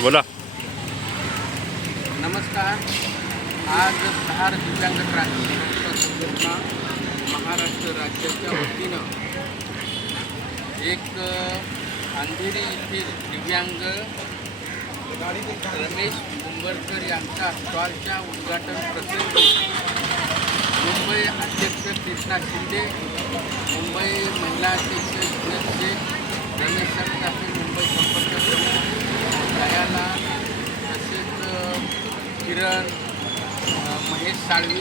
बोला. नमस्कार. आज बिहार दिव्यांग क्रांती संघटना महाराष्ट्र राज्याच्या वतीनं एक अंधेरी येथील दिव्यांग रमेश कुंभरकर यांच्या स्टॉलच्या उद्घाटन प्रसंगी मुंबई अध्यक्ष कृष्णा शिंदे मुंबई महिला अध्यक्ष सुरेश शेख रमेश मुंबई संपर्क दयाला तसेच किरण महेश. साळवी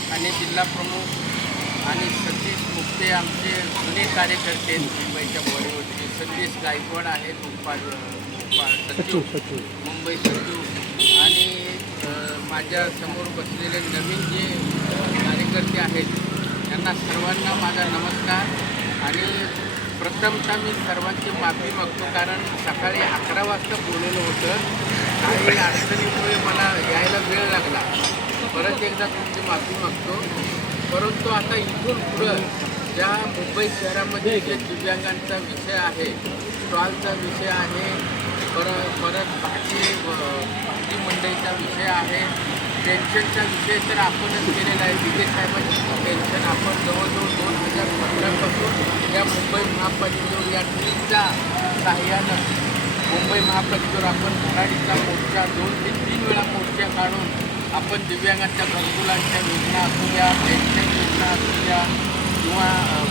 ठाणे जिल्हा प्रमुख आणि सतीश मुक्ते आमचे जुने कार्यकर्ते आहेत मुंबईच्या बॉडीवरचे सतीश गायकवाड आहेत उपा उपा सचिव मुंबई सचिव आणि माझ्यासमोर बसलेले नवीन जे कार्यकर्ते आहेत त्यांना सर्वांना माझा नमस्कार. आणि प्रथमतः मी सर्वांची माफी मागतो कारण सकाळी अकरा वाजता बोललेलं होतं. काही अडचणीमुळे मला यायला वेळ लागला. परत एकदा तुमची माफी मागतो. परंतु आता इथून पुढं ज्या मुंबई शहरामध्ये जे दिव्यांगांचा विषय आहे स्टॉलचा विषय आहे परत परत भाजी भाजी मंडईचा विषय आहे पेन्शनचा विषय तर आपणच केलेला आहे. विजय साहेबांची पेन्शन आपण जवळजवळ दोन हजार पंधरापासून या मुंबई महापालिकेवर या टीमच्या सहाय्यानं मुंबई महापालिकेवर आपण भराडीचा मोर्चा दोन ते तीन वेळा मोर्चा काढून आपण दिव्यांगांच्या घरकुलांच्या योजना असू द्या पेन्शन योजना असू द्या किंवा अ,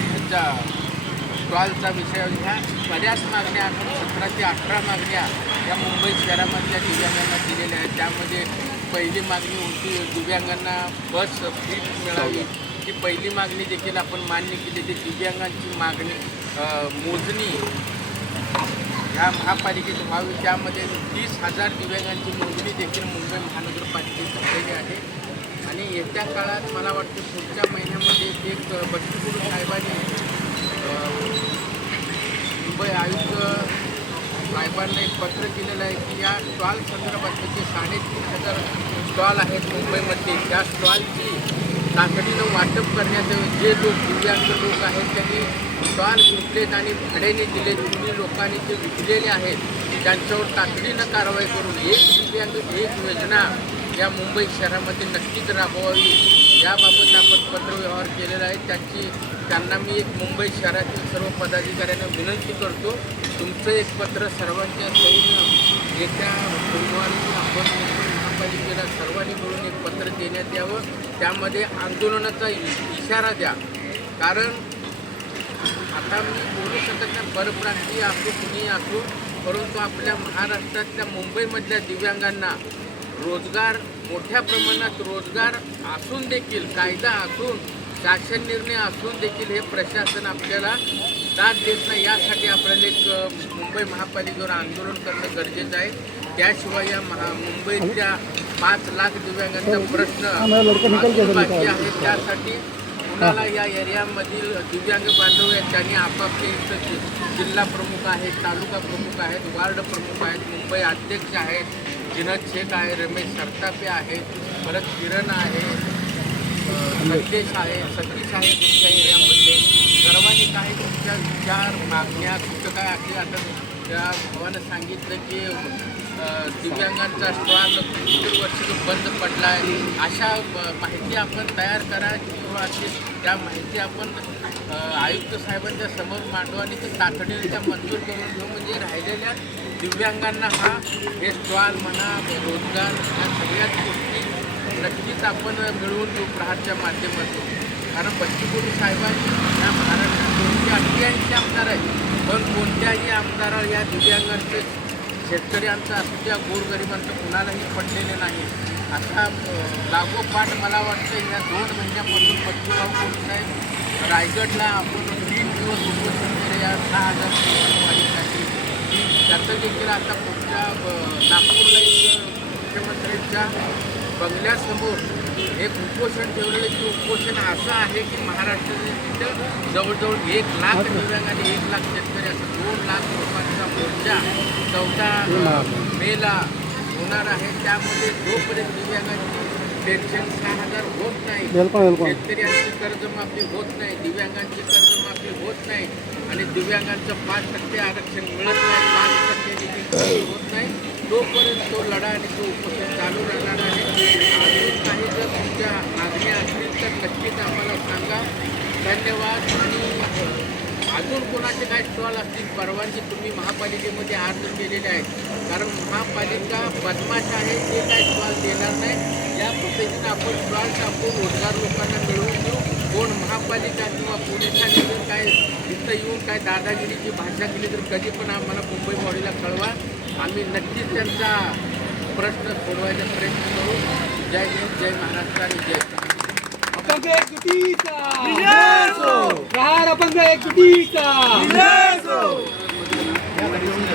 ह्याच्या स्टॉलचा विषय ह्या बऱ्याच मागण्या आपण सतरा ते अठरा मागण्या या मुंबई शहरामधल्या दिव्यांगांना दिलेल्या आहेत त्यामध्ये पहिली मागणी होती दिव्यांगांना बस फ्री मिळावी ही पहिली मागणी देखील आपण मान्य केली ती दिव्यांगांची मागणी मोजणी ह्या महापालिकेची व्हावी. त्यामध्ये तीस हजार दिव्यांगांची मोजणी देखील मुंबई महानगरपालिकेत झालेली आहे. आणि येत्या काळात मला वाटतं पुढच्या महिन्यामध्ये एक बच्चूपूर साहेबांनी मुंबई आयुक्त साहेबांना एक पत्र केलेलं आहे की या स्टॉल संदर्भात जे साडेतीन हजार स्टॉल आहेत मुंबईमध्ये त्या स्टॉलची तातडीनं वाटप करण्याचं जे लोक दिव्यांग लोक आहेत त्यांनी स्टॉल घेतलेत आणि भाड्याने दिले तुम्ही लोकांनी ते विकलेले आहेत त्यांच्यावर तातडीनं कारवाई करून एक दिव्यांग एक योजना या मुंबई शहरामध्ये नक्कीच राबवावी. याबाबत आपण पत्रव्यवहार केलेला आहे. त्यांची त्यांना मी एक मुंबई शहरातील सर्व पदाधिकाऱ्यांना विनंती करतो. तुमचं एक पत्र सर्वांच्या सहीनं येत्या सोमवारी आपण महापालिकेला सर्वांनी मिळून एक पत्र देण्यात यावं. त्यामध्ये आंदोलनाचा इशारा द्या. कारण आता मी बोलू शकत नाही परप्रांतीय असो कुणी असो परंतु आपल्या महाराष्ट्रातल्या मुंबईमधल्या दिव्यांगांना रोजगार मोठ्या प्रमाणात रोजगार असून देखील कायदा असून शासन निर्णय असून देखील हे प्रशासन आपल्याला दाद देत नाही. यासाठी आपल्याला एक मुंबई महापालिकेवर आंदोलन करणं गरजेचं आहे. त्याशिवाय या महा मुंबईतल्या पाच लाख दिव्यांगांचा प्रश्न अजून बाकी आहे. त्यासाठी कुणाला या एरियामधील दिव्यांग बांधव आहेत त्यांनी आपापले इथं जिल्हा प्रमुख आहेत तालुका प्रमुख आहेत वार्ड प्रमुख आहेत मुंबई अध्यक्ष आहेत जिनत शेख आहे रमेश सरतापे आहेत परत किरण आहे संदेश आहे सतीश आहे तुमच्या एरियामध्ये. सर्वांनी काही तुमच्या विचार मागण्या कुठं काय असले आता त्या भावानं सांगितलं की दिव्यांगांचा स्टॉल किती वर्ष बंद पडला आहे अशा माहिती आपण तयार करा किंवा अशी त्या माहिती आपण आयुक्त साहेबांच्या समोर मांडू आणि ते तातडीने त्या मंजूर करून घेऊ. म्हणजे राहिलेल्या दिव्यांगांना हा हे स्टॉल म्हणा रोजगार या सगळ्याच गोष्टी नक्कीच आपण मिळवून देऊ प्रहारच्या माध्यमातून. कारण बच्चूपूर साहेबांनी या महाराष्ट्रात दोनशे अठ्ठ्याऐंशी आमदार आहेत? पण कोणत्याही आमदारा या दिव्यांगांचे शेतकऱ्यांचं असू द्या गोरगरिबांचं कुणालाही पडलेले नाही आता लागोपाठ मला वाटतं या दोन महिन्यापासून बच्चूराव कोण साहेब रायगडला आपण तीन दिवस उपोषण केले या सहा हजार वाढीसाठी त्याचं देखील आता पुढच्या नागपूरला मुख्यमंत्र्यांच्या बंगल्यासमोर एक उपोषण ठेवलेलं की उपोषण असं आहे की महाराष्ट्रातील तिथं जवळजवळ एक लाख दिव्यांग आणि एक लाख शेतकरी असं दोन लाख लोकांचा मोर्चा चौदा मेला होणार आहे. त्यामध्ये जोपर्यंत दिव्यांगांची पेन्शन सहा हजार होत नाही शेतकऱ्यांची कर्जमाफी होत नाही दिव्यांगांची कर्जमाफी होत नाही आणि दिव्यांगांचं पाच टक्के आरक्षण मिळत नाही पाच टक्के होत नाही तोपर्यंत तो लढा आणि तो उपोषण चालू राहणार आहे. काही जर तुमच्या मागण्या असतील तर नक्कीच आम्हाला सांगा. धन्यवाद. आणि अजून कोणाचे काय स्टॉल असतील परवानगी तुम्ही महापालिकेमध्ये अर्ज केलेले आहेत. कारण महापालिका बदमाश आहे ते काय स्टॉल देणार नाही. या पद्धतीनं आपण स्टॉल टाकून रोजगार लोकांना मिळवून देऊ. कोण महापालिका किंवा पोलिसांनी जर काय इथं येऊन काय दादागिरीची भाषा केली तर कधी पण आम्हाला मुंबई बॉडीला कळवा. आम्ही नक्कीच त्यांचा प्रश्न सोडवायचा प्रयत्न करू. जय हिंद जय महाराष्ट्र आणि जय. अपंग एकजुटीचा प्रहार अपंग एकजुटीचा